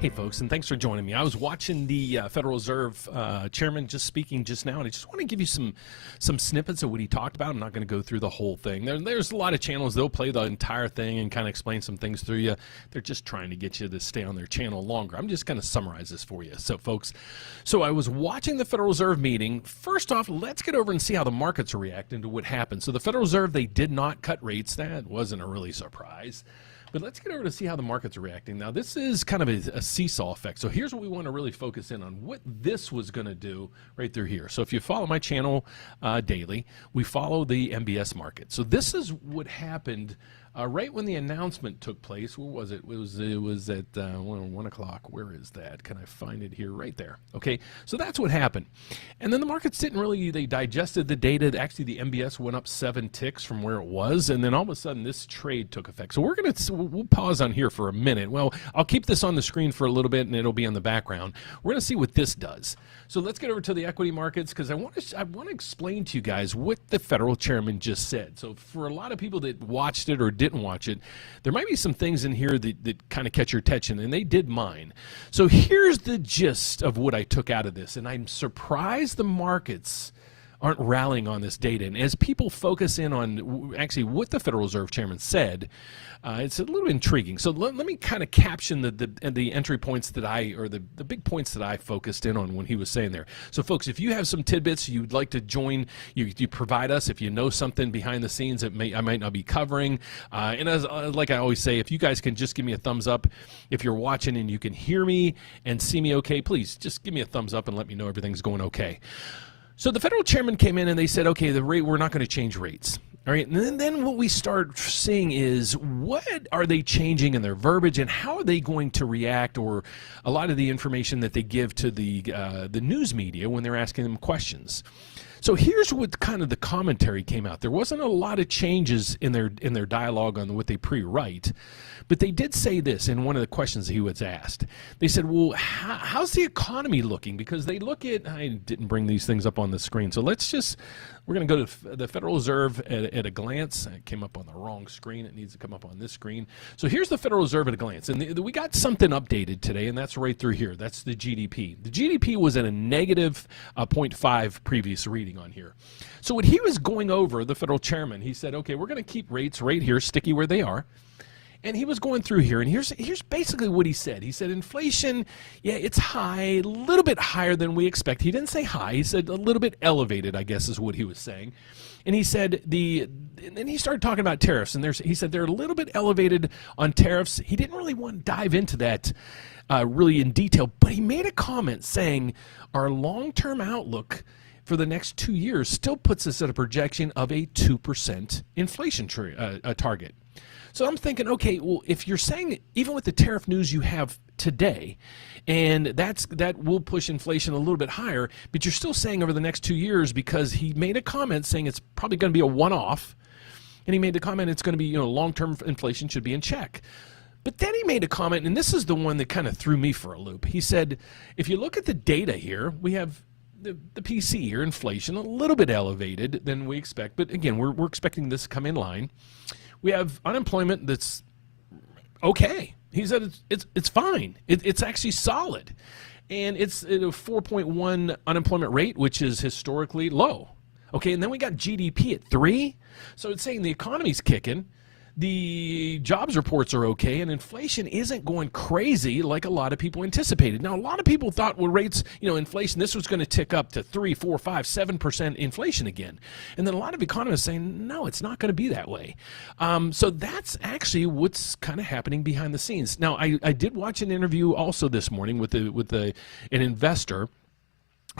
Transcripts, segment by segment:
Hey folks, and thanks for joining me. I was watching the Federal Reserve chairman just speaking just now, and I just want to give you some snippets of what he talked about. I'm not going to go through the whole thing. There's a lot of channels, they'll play the entire thing and kind of explain some things through you. They're just trying to get you to stay on their channel longer. I'm just going to summarize this for you. So folks, I was watching the Federal Reserve meeting. First off, let's get over and see how the markets are reacting to what happened. So the Federal Reserve, they did not cut rates. That wasn't a really surprise. But let's get over to see how the markets are reacting. Now, this is kind of a seesaw effect. So here's what we want to really focus in on, what this was going to do right through here. So if you follow my channel daily, we follow the MBS market. So this is what happened right when the announcement took place. Where was it? It was at 1 o'clock. Where is that? Can I find it here? Right there. Okay, so that's what happened. And then the markets didn't really, they digested the data. Actually, the MBS went up 7 ticks from where it was, and then all of a sudden this trade took effect. So we'll pause on here for a minute. Well, I'll keep this on the screen for a little bit, and it'll be in the background. We're going to see what this does. So let's get over to the equity markets, because I want to explain to you guys what the federal chairman just said. So for a lot of people that watched it or didn't watch it, there might be some things in here that kind of catch your attention, and they did mine. So here's the gist of what I took out of this, and I'm surprised the markets aren't rallying on this data. And as people focus in on actually what the Federal Reserve Chairman said, it's a little intriguing. So let me kind of caption the entry points that the big points that I focused in on when he was saying there. So folks, if you have some tidbits you'd like to join, you provide us. If you know something behind the scenes that I might not be covering, and as like I always say, if you guys can just give me a thumbs up if you're watching and you can hear me and see me okay, please just give me a thumbs up and let me know everything's going okay. So the federal chairman came in and they said, okay, the rate, we're not going to change rates. All right, and then what we start seeing is, what are they changing in their verbiage, and how are they going to react, or a lot of the information that they give to the news media when they're asking them questions. So here's what kind of the commentary came out. There wasn't a lot of changes in their dialogue on what they pre-write, but they did say this in one of the questions that he was asked. They said, well, how's the economy looking? Because they look at, I didn't bring these things up on the screen, so we're going to go to the Federal Reserve at a glance. It came up on the wrong screen. It needs to come up on this screen. So here's the Federal Reserve at a glance. And we got something updated today, and that's right through here. That's the GDP. The GDP was at a negative 0.5 previous reading on here. So what he was going over, the federal chairman, he said, okay, we're going to keep rates right here, sticky where they are. And he was going through here, and here's basically what he said. He said inflation, yeah, it's high, a little bit higher than we expect. He didn't say high. He said a little bit elevated, I guess is what he was saying. And he said and then he started talking about tariffs, and he said they're a little bit elevated on tariffs. He didn't really want to dive into that really in detail, but he made a comment saying our long-term outlook for the next 2 years still puts us at a projection of a 2% inflation target. So I'm thinking, okay, well, if you're saying even with the tariff news you have today, and that will push inflation a little bit higher, but you're still saying over the next 2 years, because he made a comment saying it's probably going to be a one-off, and he made the comment it's going to be, long-term inflation should be in check. But then he made a comment, and this is the one that kind of threw me for a loop. He said, if you look at the data here, we have the PC here, inflation, a little bit elevated than we expect, but again, we're expecting this to come in line. We have unemployment that's okay. He said it's fine. It's actually solid. And it's at a 4.1 unemployment rate, which is historically low. Okay, and then we got GDP at 3. So it's saying the economy's kicking. The jobs reports are okay, and inflation isn't going crazy like a lot of people anticipated. Now, a lot of people thought, well, rates, inflation, this was going to tick up to 3, 4, 5, 7% inflation again. And then a lot of economists saying, no, it's not going to be that way. So that's actually what's kind of happening behind the scenes. Now, I did watch an interview also this morning with an investor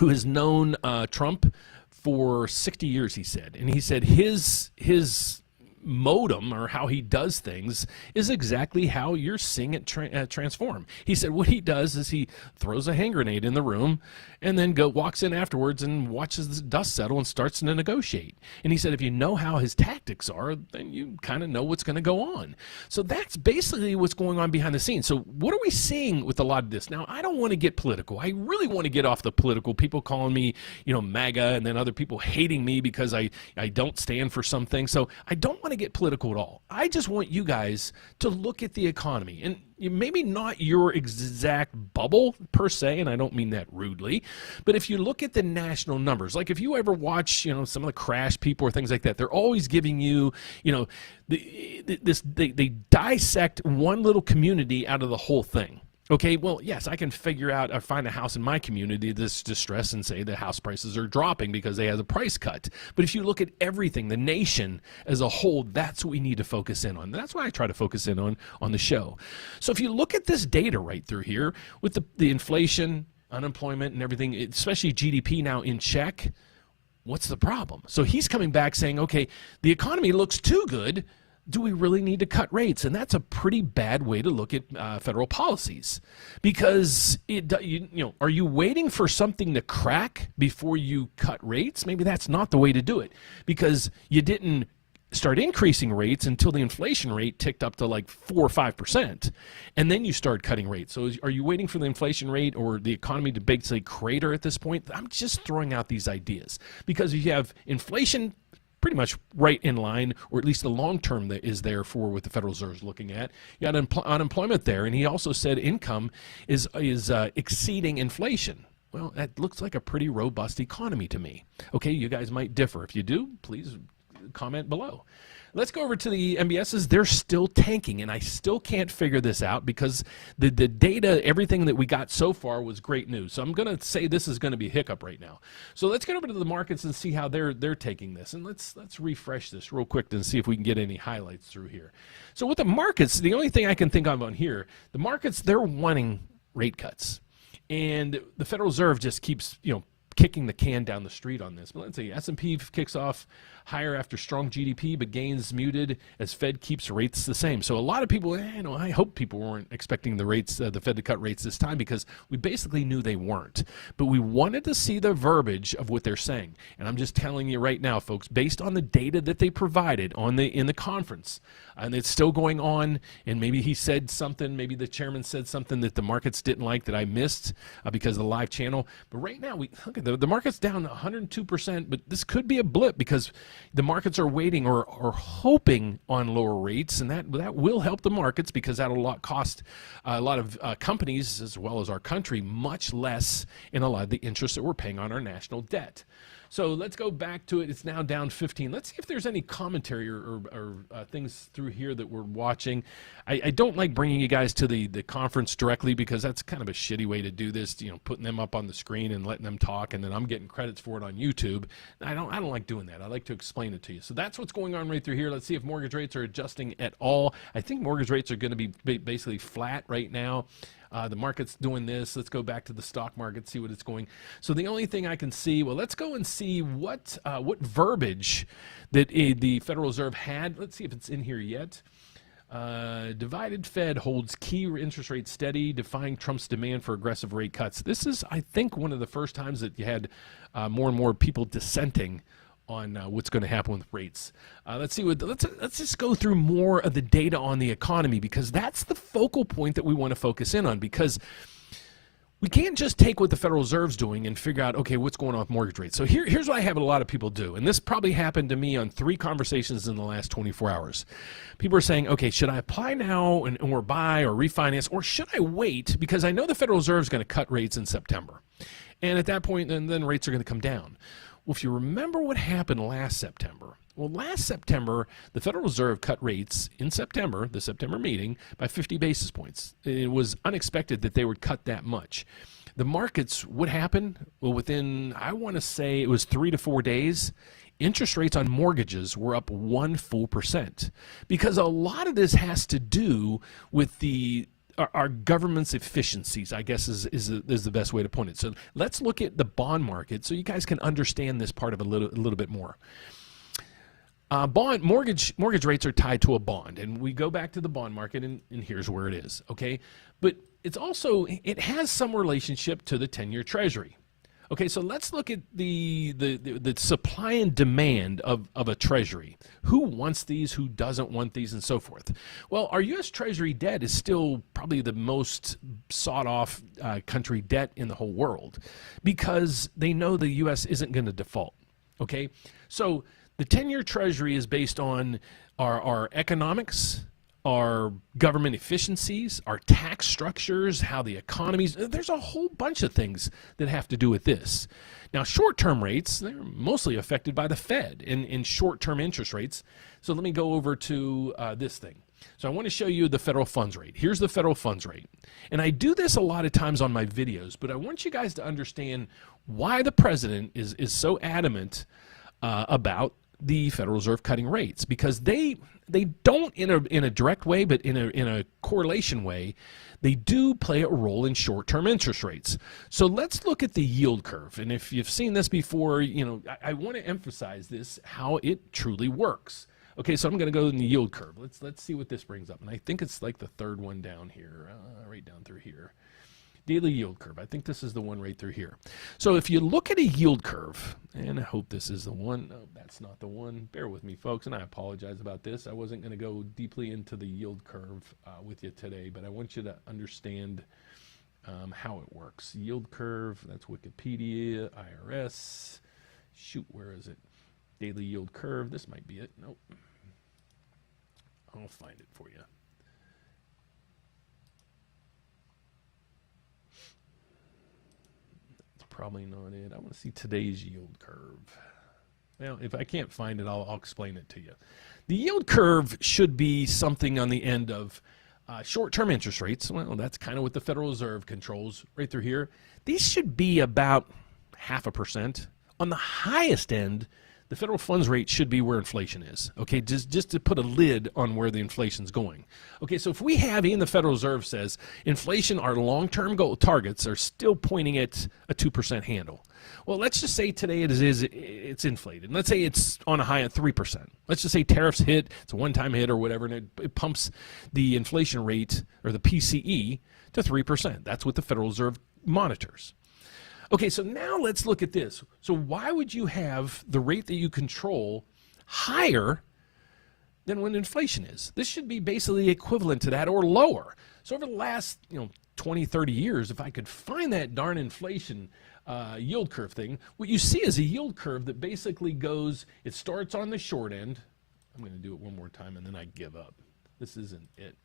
who has known Trump for 60 years, he said. And he said his modem, or how he does things, is exactly how you're seeing it transform. He said what he does is he throws a hand grenade in the room and then walks in afterwards and watches the dust settle and starts to negotiate. And he said if you know how his tactics are, then you kind of know what's going to go on. So that's basically what's going on behind the scenes. So what are we seeing with a lot of this? Now, I don't want to get political. I really want to get off the political. People calling me, MAGA, and then other people hating me because I don't stand for something. So I don't want want to get political at all. I just want you guys to look at the economy, and maybe not your exact bubble per se, and I don't mean that rudely, but if you look at the national numbers, like if you ever watch, some of the crash people or things like that, they're always giving you, they dissect one little community out of the whole thing. Okay, well, yes, I can figure out or find a house in my community that's distressed and say the house prices are dropping because they have a price cut. But if you look at everything, the nation as a whole, that's what we need to focus in on. That's why I try to focus in on the show. So if you look at this data right through here with the inflation, unemployment, and everything, especially GDP now in check, what's the problem? So he's coming back saying, okay, the economy looks too good. Do we really need to cut rates? And that's a pretty bad way to look at federal policies, because are you waiting for something to crack before you cut rates? Maybe that's not the way to do it, because you didn't start increasing rates until the inflation rate ticked up to like 4 or 5%, and then you start cutting rates. So are you waiting for the inflation rate or the economy to basically crater at this point? I'm just throwing out these ideas, because if you have inflation pretty much right in line, or at least the long term that is there for what the Federal Reserve is looking at. You got unemployment there, and he also said income is exceeding inflation. Well, that looks like a pretty robust economy to me. Okay, you guys might differ. If you do, please comment below. Let's go over to the MBSs. They're still tanking, and I still can't figure this out, because the data, everything that we got so far was great news. So I'm going to say this is going to be a hiccup right now. So let's get over to the markets and see how they're taking this. And let's refresh this real quick and see if we can get any highlights through here. So with the markets, the only thing I can think of on here, the markets, they're wanting rate cuts. And the Federal Reserve just keeps, kicking the can down the street on this. But let's see, S&P kicks off higher after strong GDP, but gains muted as Fed keeps rates the same. So a lot of people, I hope people weren't expecting the Fed to cut rates this time, because we basically knew they weren't. But we wanted to see the verbiage of what they're saying. And I'm just telling you right now, folks, based on the data that they provided in the conference, and it's still going on, and maybe he said something, maybe the chairman said something that the markets didn't like that I missed because of the live channel. But right now, look at the market's down 102%, but this could be a blip, because the markets are waiting or hoping on lower rates, and that will help the markets, because that'll cost a lot of companies, as well as our country, much less in a lot of the interest that we're paying on our national debt. So let's go back to it. It's now down 15. Let's see if there's any commentary or things through here that we're watching. I don't like bringing you guys to the conference directly, because that's kind of a shitty way to do this, putting them up on the screen and letting them talk, and then I'm getting credits for it on YouTube. I don't like doing that. I like to explain it to you. So that's what's going on right through here. Let's see if mortgage rates are adjusting at all. I think mortgage rates are going to be basically flat right now. The market's doing this. Let's go back to the stock market, see what it's going. So the only thing I can see, well, let's go and see what verbiage that the Federal Reserve had. Let's see if it's in here yet. Divided Fed holds key interest rates steady, defying Trump's demand for aggressive rate cuts. This is, I think, one of the first times that you had more and more people dissenting on what's going to happen with rates. Let's just go through more of the data on the economy, because that's the focal point that we want to focus in on, because we can't just take what the Federal Reserve's doing and figure out, okay, what's going on with mortgage rates. So here's what I have a lot of people do, and this probably happened to me on 3 conversations in the last 24 hours. People are saying, okay, should I apply now or buy or refinance, or should I wait, because I know the Federal Reserve is going to cut rates in September. And at that point, then rates are going to come down. Well, if you remember what happened last September, the Federal Reserve cut rates in September, the September meeting, by 50 basis points. It was unexpected that they would cut that much. The markets, what happened? Well, within, I want to say it was 3 to 4 days, interest rates on mortgages were up 1 full %, because a lot of this has to do with our government's efficiencies, I guess is the best way to put it. So let's look at the bond market so you guys can understand this part of a little bit more. Mortgage rates are tied to a bond, and we go back to the bond market, and here's where it is, okay? But it has some relationship to the 10-year Treasury. Okay, so let's look at the supply and demand of a Treasury. Who wants these, who doesn't want these, and so forth. Well, our U.S. Treasury debt is still probably the most sought-off country debt in the whole world, because they know the U.S. isn't going to default, okay? So The 10-year Treasury is based on our economics, our government efficiencies, our tax structures, how the economies, there's a whole bunch of things that have to do with this. Now, short-term rates, they're mostly affected by the Fed in short-term interest rates. So let me go over to this thing. So I want to show you the federal funds rate. Here's the federal funds rate. And I do this a lot of times on my videos, but I want you guys to understand why the president is so adamant about the Federal Reserve cutting rates, because they don't in a direct way, but in a correlation way, they do play a role in short-term interest rates. So let's look at the yield curve. And if you've seen this before, I want to emphasize this, how it truly works. Okay, so I'm going to go in the yield curve. Let's see what this brings up. And I think it's like the third one down here, right down through here. Daily yield curve. I think this is the one right through here. So if you look at a yield curve, and I hope this is the one. No, that's not the one. Bear with me, folks, and I apologize about this. I wasn't going to go deeply into the yield curve with you today, but I want you to understand how it works. Yield curve, that's Wikipedia, IRS. Shoot, where is it? Daily yield curve. This might be it. Nope. I'll find it for you. Probably not it. I want to see today's yield curve. Well, if I can't find it, I'll explain it to you. The yield curve should be something on the end of short-term interest rates. Well, that's kind of what the Federal Reserve controls right through here. These should be about 0.5%. On the highest end, the federal funds rate should be where inflation is, okay, just to put a lid on where the inflation's going. Okay, so if we have, even the Federal Reserve says, inflation, our long-term goal targets are still pointing at a 2% handle. Well, let's just say today it's inflated. Let's say it's on a high at 3%. Let's just say tariffs hit, it's a one-time hit or whatever, and it pumps the inflation rate, or the PCE, to 3%. That's what the Federal Reserve monitors. Okay, so now let's look at this. So why would you have the rate that you control higher than when inflation is? This should be basically equivalent to that or lower. So over the last 20, 30 years, if I could find that darn inflation yield curve thing, what you see is a yield curve that basically goes, it starts on the short end. I'm going to do it one more time and then I give up. This isn't it.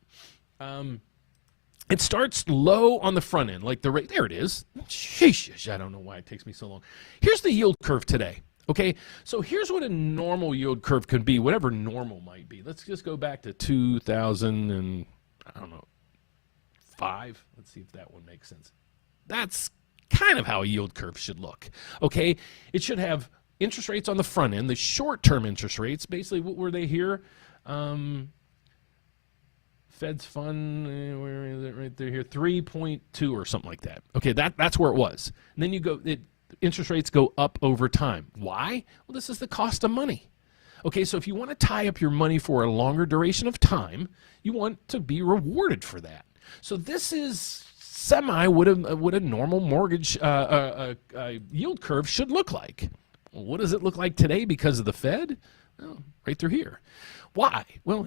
It starts low on the front end, like the rate. There it is. Sheesh, I don't know why it takes me so long. Here's the yield curve today. Okay, so here's what a normal yield curve could be, whatever normal might be. Let's just go back to 2000 and, I don't know, 5. Let's see if that one makes sense. That's kind of how a yield curve should look. Okay, it should have interest rates on the front end, the short-term interest rates. Basically, what were they here? Fed's fund, where is it right there here? 3.2 or something like that. Okay, that's where it was. And then you go, interest rates go up over time. Why? Well, this is the cost of money. Okay, so if you want to tie up your money for a longer duration of time, you want to be rewarded for that. So this is semi what a normal mortgage yield curve should look like. Well, what does it look like today because of the Fed? Well, right through here. Why? Well,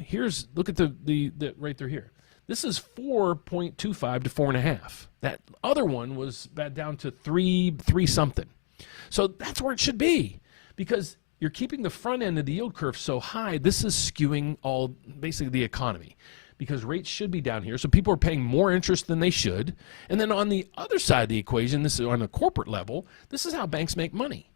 look at the right through here. This is 4.25 to 4.5. That other one was down to 3 something. So that's where it should be, because you're keeping the front end of the yield curve so high. This is skewing basically the economy, because rates should be down here. So people are paying more interest than they should. And then on the other side of the equation, this is on a corporate level, this is how banks make money.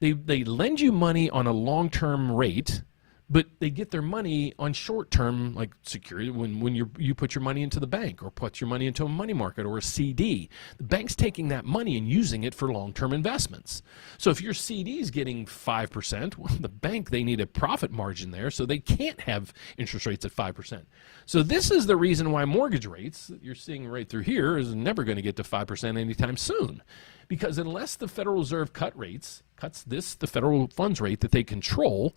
They lend you money on a long-term rate, but they get their money on short-term, like security, when you put your money into the bank or put your money into a money market or a CD. The bank's taking that money and using it for long-term investments. So if your CD is getting 5%, well, the bank, they need a profit margin there, so they can't have interest rates at 5%. So this is the reason why mortgage rates that you're seeing right through here is never going to get to 5% anytime soon. Because unless the Federal Reserve cuts the federal funds rate that they control,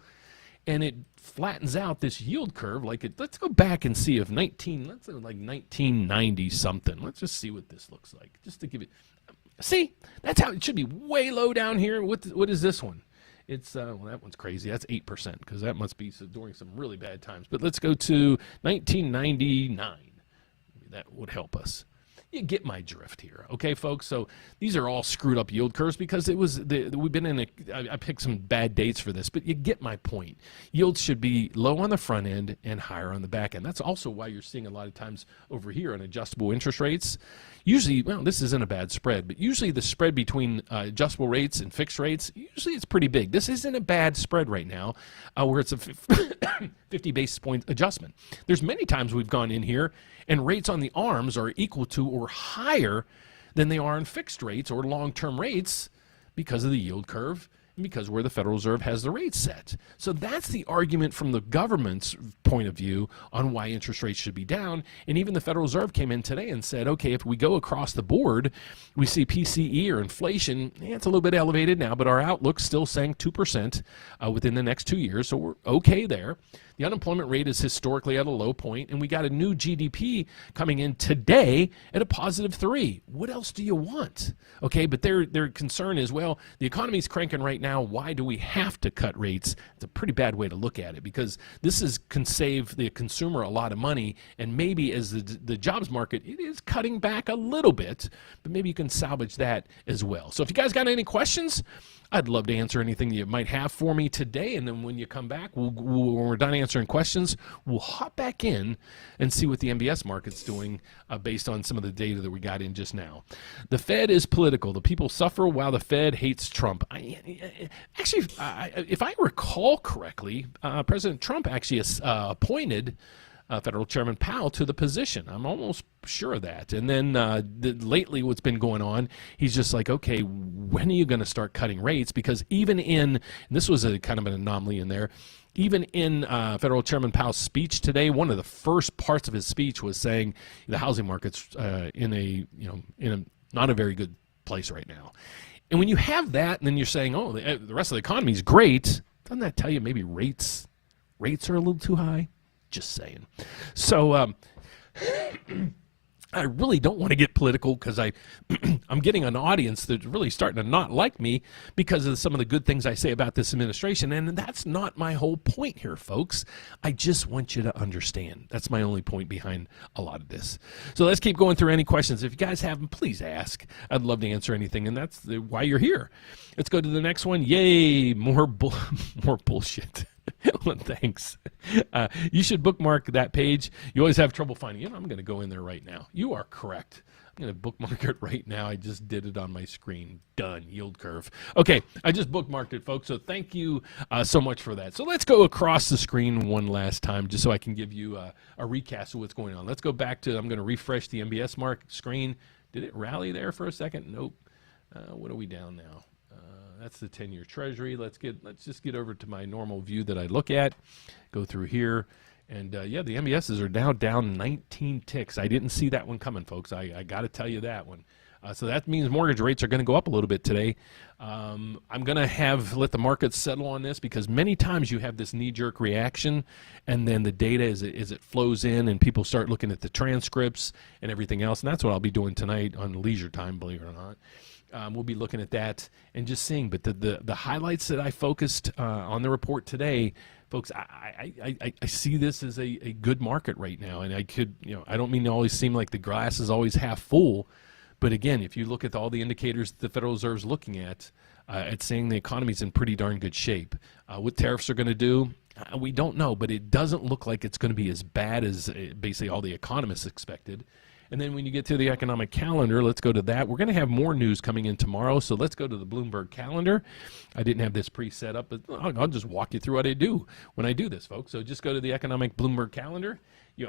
and it flattens out this yield curve let's go back and see if let's say like 1990 something. Let's just see what this looks like, just to give it. See, that's how it should be, way low down here. What is this one? It's well, that one's crazy. That's 8%, because that must be during some really bad times. But let's go to 1999. Maybe that would help us. You get my drift here, okay, folks? So these are all screwed up yield curves because we've been in I picked some bad dates for this, but you get my point. Yields should be low on the front end and higher on the back end. That's also why you're seeing a lot of times over here on adjustable interest rates. Usually, well, this isn't a bad spread, but usually the spread between adjustable rates and fixed rates, usually it's pretty big. This isn't a bad spread right now where it's a 50 basis point adjustment. There's many times we've gone in here and rates on the ARMs are equal to or higher than they are in fixed rates or long-term rates because of the yield curve and because where the Federal Reserve has the rate set. So that's the argument from the government's point of view on why interest rates should be down. And even the Federal Reserve came in today and said, okay, if we go across the board, we see PCE or inflation, it's a little bit elevated now, but our outlook's still saying 2% within the next 2 years, so we're okay there. The unemployment rate is historically at a low point, and we got a new GDP coming in today at a positive 3. What else do you want? Okay, but their concern is, well, the economy's cranking right now. Why do we have to cut rates? It's a pretty bad way to look at it because this can save the consumer a lot of money, and maybe as the jobs market, it is cutting back a little bit, but maybe you can salvage that as well. So if you guys got any questions, I'd love to answer anything you might have for me today, and then when you come back, when we're done answering questions, we'll hop back in and see what the MBS market's doing based on some of the data that we got in just now. The Fed is political. The people suffer while the Fed hates Trump. Actually, if I recall correctly, President Trump actually appointed Federal Chairman Powell to the position. I'm almost sure of that. And then lately what's been going on, he's just like, okay, when are you going to start cutting rates? Because even and this was a kind of an anomaly in there, even in Federal Chairman Powell's speech today, one of the first parts of his speech was saying the housing market's in a not a very good place right now. And when you have that, and then you're saying, oh, the rest of the economy is great, doesn't that tell you maybe rates are a little too high? Just saying. So I really don't want to get political because I'm getting an audience that's really starting to not like me because of some of the good things I say about this administration, and that's not my whole point here, folks. I just want you to understand. That's my only point behind a lot of this. So let's keep going through any questions. If you guys have them, please ask. I'd love to answer anything, and that's why you're here. Let's go to the next one. Yay, more bullshit. Well, thanks. You should bookmark that page. You always have trouble finding it. I'm going to go in there right now. You are correct. I'm going to bookmark it right now. I just did it on my screen. Done. Yield curve. Okay, I just bookmarked it, folks. So thank you so much for that. So let's go across the screen one last time just so I can give you a recast of what's going on. Let's go back to, I'm going to refresh the MBS market screen. Did it rally there for a second? Nope. What are we down now? That's the 10-year Treasury. Let's just get over to my normal view that I look at. Go through here. And, yeah, the MBSs are now down 19 ticks. I didn't see that one coming, folks. I got to tell you that one. So that means mortgage rates are going to go up a little bit today. I'm going to let the market settle on this because many times you have this knee-jerk reaction, and then the data as it flows in and people start looking at the transcripts and everything else. And that's what I'll be doing tonight on leisure time, believe it or not. We'll be looking at that and just seeing. But the highlights that I focused on the report today, folks, I see this as a good market right now. And I don't mean to always seem like the glass is always half full. But again, if you look at all the indicators that the Federal Reserve is looking at, it's saying the economy's in pretty darn good shape. What tariffs are going to do, we don't know. But it doesn't look like it's going to be as bad as basically all the economists expected. And then when you get to the economic calendar, let's go to that. We're going to have more news coming in tomorrow, so let's go to the Bloomberg calendar. I didn't have this pre-set up, but I'll just walk you through what I do when I do this, folks. So just go to the economic Bloomberg calendar.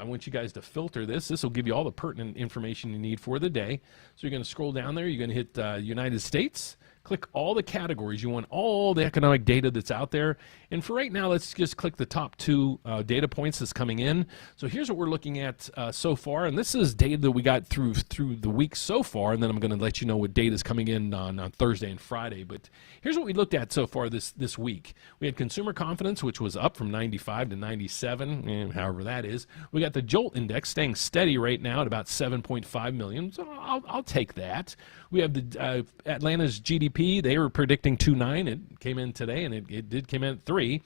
I want you guys to filter this. This will give you all the pertinent information you need for the day. So you're going to scroll down there. You're going to hit United States. Click all the categories. You want all the economic data that's out there. And for right now, let's just click the top two data points that's coming in. So here's what we're looking at so far. And this is data that we got through the week so far. And then I'm going to let you know what data is coming in on Thursday and Friday. But here's what we looked at so far this week. We had consumer confidence, which was up from 95 to 97, and however that is. We got the JOLT index staying steady right now at about 7.5 million. So I'll take that. We have the Atlanta's GDP. They were predicting 2.9. It came in today, and it did come in at 3.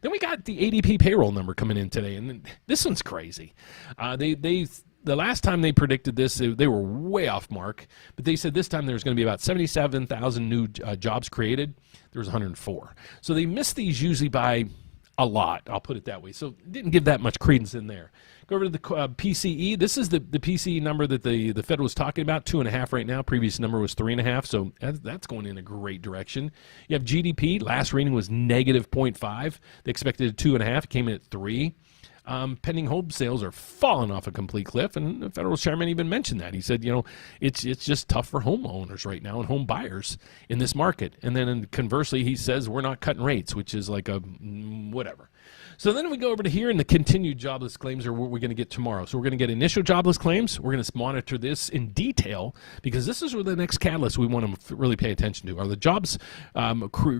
Then we got the ADP payroll number coming in today, and this one's crazy. They the last time they predicted this, they were way off mark, but they said this time there's going to be about 77,000 new jobs created. There was 104. So they missed these usually by a lot, I'll put it that way. So didn't give that much credence in there. Go over to the PCE. This is the PCE number that the Fed was talking about, 2.5 right now. Previous number was 3.5, so that's going in a great direction. You have GDP. Last reading was negative 0.5. They expected 2.5. It came in at 3. Pending home sales are falling off a complete cliff, and the federal chairman even mentioned that. He said, it's just tough for homeowners right now and home buyers in this market. And then conversely, he says we're not cutting rates, which is like a whatever. So then we go over to here, and the continued jobless claims are what we're going to get tomorrow. So we're going to get initial jobless claims. We're going to monitor this in detail because this is where the next catalyst we want to really pay attention to. Are the jobs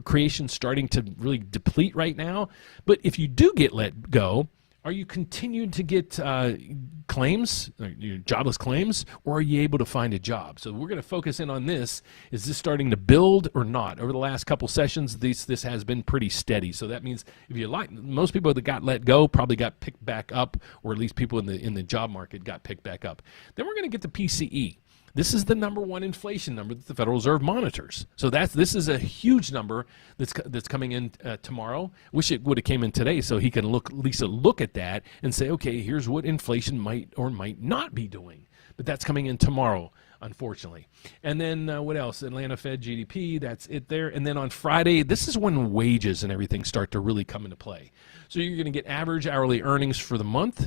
creation starting to really deplete right now? But if you do get let go, are you continuing to get claims, jobless claims, or are you able to find a job? So we're going to focus in on this. Is this starting to build or not? Over the last couple sessions, this has been pretty steady. So that means if you like, most people that got let go probably got picked back up, or at least people in the job market got picked back up. Then we're going to get the PCE. This is the number one inflation number that the Federal Reserve monitors. So this is a huge number that's coming in tomorrow. Wish it would have came in today so he can at least look at that and say, okay, here's what inflation might or might not be doing. But that's coming in tomorrow, unfortunately. And then what else? Atlanta Fed GDP, that's it there. And then on Friday, this is when wages and everything start to really come into play. So you're going to get average hourly earnings for the month.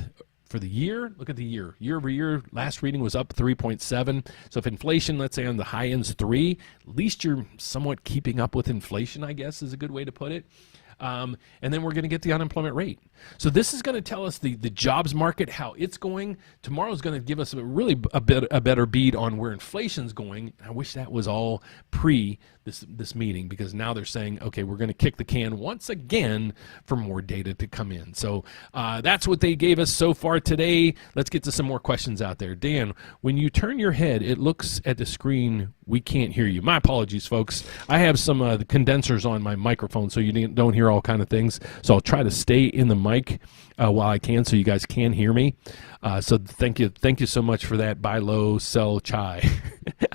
For the year, look at the year. Year over year, last reading was up 3.7. So if inflation, let's say on the high end's 3, at least you're somewhat keeping up with inflation, I guess is a good way to put it. And then we're going to get the unemployment rate. So this is going to tell us the jobs market, how it's going. Tomorrow is going to give us a better bead on where inflation's going. I wish that was all pre this meeting, because now they're saying, okay, we're going to kick the can once again for more data to come in. So that's what they gave us so far today. Let's get to some more questions out there. Dan, when you turn your head, it looks at the screen, we can't hear you. My apologies, folks. I have some condensers on my microphone so you don't hear all kind of things. So I'll try to stay in the mic while I can so you guys can hear me. So thank you so much for that. Buy low, sell chai.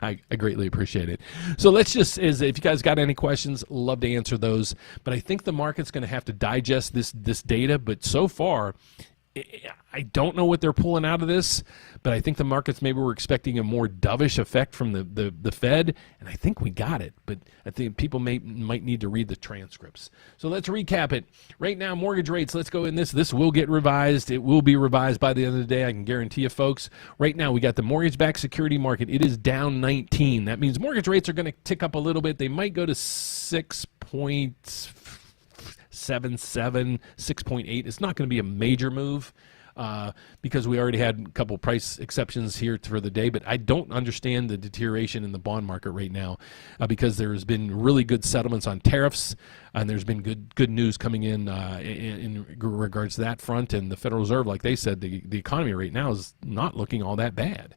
I greatly appreciate it. So let's just, if you guys got any questions, love to answer those. But I think the market's going to have to digest this data. But so far, I don't know what they're pulling out of this, but I think the markets maybe were expecting a more dovish effect from the Fed, and I think we got it. But I think people might need to read the transcripts. So let's recap it. Right now, mortgage rates, let's go in this. This will get revised. It will be revised by the end of the day, I can guarantee you, folks. Right now, we got the mortgage-backed security market. It is down 19. That means mortgage rates are going to tick up a little bit. They might go to 6.77, 6.8. It's not going to be a major move because we already had a couple price exceptions here for the day. But I don't understand the deterioration in the bond market right now because there has been really good settlements on tariffs, and there's been good news coming in regards to that front. And the Federal Reserve, like they said, the economy right now is not looking all that bad.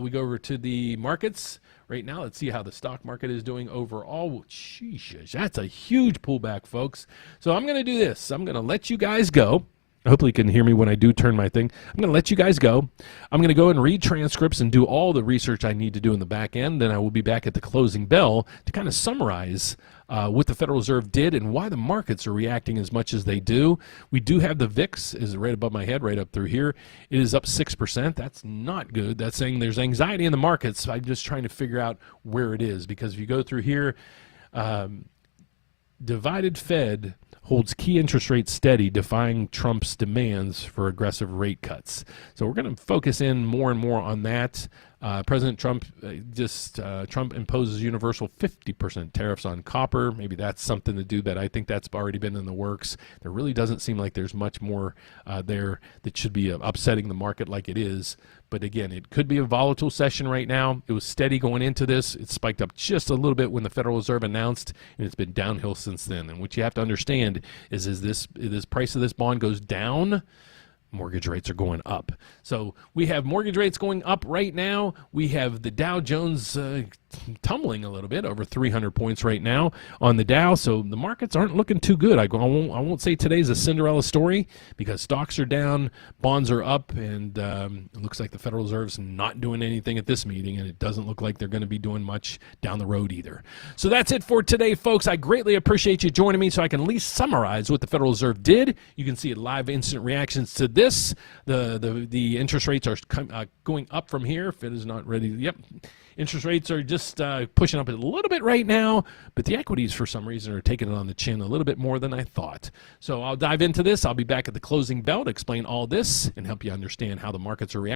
We go over to the markets. Right now, let's see how the stock market is doing overall. Sheesh, that's a huge pullback, folks. So I'm going to do this. I'm going to let you guys go. Hopefully you can hear me when I do turn my thing. I'm going to let you guys go. I'm going to go and read transcripts and do all the research I need to do in the back end. Then I will be back at the closing bell to kind of summarize what the Federal Reserve did and why the markets are reacting as much as they do. We do have the VIX is right above my head, right up through here. It is up 6%. That's not good. That's saying there's anxiety in the markets. I'm just trying to figure out where it is, because if you go through here, divided Fed holds key interest rates steady, defying Trump's demands for aggressive rate cuts. So we're going to focus in more and more on that. President Trump Trump imposes universal 50% tariffs on copper. Maybe that's something to do that. I think that's already been in the works. There really doesn't seem like there's much more there that should be upsetting the market like it is. But again, it could be a volatile session right now. It was steady going into this. It spiked up just a little bit when the Federal Reserve announced, and it's been downhill since then. And what you have to understand is this price of this bond goes down, mortgage rates are going up. So we have mortgage rates going up right now. We have the Dow Jones tumbling a little bit, over 300 points right now on the Dow. So the markets aren't looking too good. I won't say today's a Cinderella story, because stocks are down, bonds are up, and it looks like the Federal Reserve's not doing anything at this meeting, and it doesn't look like they're going to be doing much down the road either. So that's it for today, folks. I greatly appreciate you joining me so I can at least summarize what the Federal Reserve did. You can see live instant reactions to this. The interest rates are going up from here. Fed is not ready. Yep. Interest rates are just pushing up a little bit right now, but the equities, for some reason, are taking it on the chin a little bit more than I thought. So I'll dive into this. I'll be back at the closing bell to explain all this and help you understand how the markets are reacting.